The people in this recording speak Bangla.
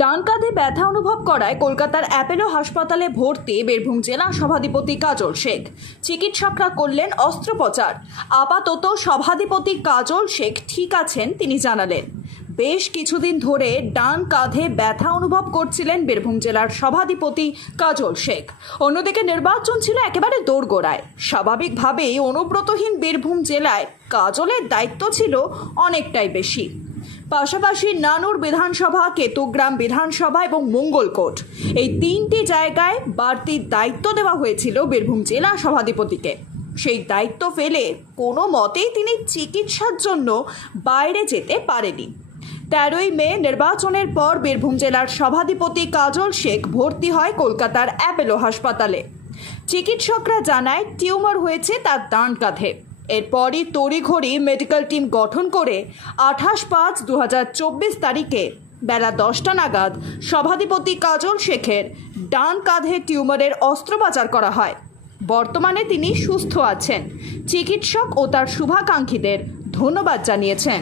ডান কাঁধে ব্যথা অনুভব করায় কলকাতার অ্যাপোলো হাসপাতালে ভর্তি বীরভূম জেলা সভাধিপতি কাজল শেখ। চিকিৎসকরা করলেন অস্ত্রোপচার। আপাতত সভাধিপতি কাজল শেখ ঠিক আছেন তিনি জানালেন। বেশ কিছুদিন ধরে ডান কাঁধে ব্যথা অনুভব করছিলেন বীরভূম জেলার সভাধিপতি কাজল শেখ। অন্যদিকে নির্বাচন ছিল একেবারে দোরগোড়ায়। স্বাভাবিকভাবেই অনুব্রতহীন বীরভূম জেলায় কাজলের দায়িত্ব ছিল অনেকটাই বেশি। পাশাপাশি নানুর বিধানসভা, কেতুগ্রাম বিধানসভা এবং মঙ্গলকোট, এই তিনটি জায়গায় বাড়তি দায়িত্ব দেওয়া হয়েছিল বীরভূম জেলা সভাধিপতিকে। সেই দায়িত্ব ফেলে কোনো মতেই তিনি চিকিৎসার জন্য বাইরে যেতে পারেনি। 13ই মে নির্বাচনের পর বীরভূম জেলার সভাধিপতি কাজল শেখ ভর্তি হয় কলকাতার অ্যাপোলো হাসপাতালে। চিকিৎসকরা জানায় টিউমার হয়েছে তার ডান কাঁধে। এরপরই তড়িঘড়ি মেডিকেল টিম গঠন করে 28/5/2024 তারিখে বেলা 10টা নাগাদ সভাধিপতি কাজল শেখের ডান কাঁধে টিউমারের অস্ত্রোপচার করা হয়। বর্তমানে তিনি সুস্থ আছেন। চিকিৎসক ও তার শুভাকাঙ্ক্ষীদের ধন্যবাদ জানিয়েছেন।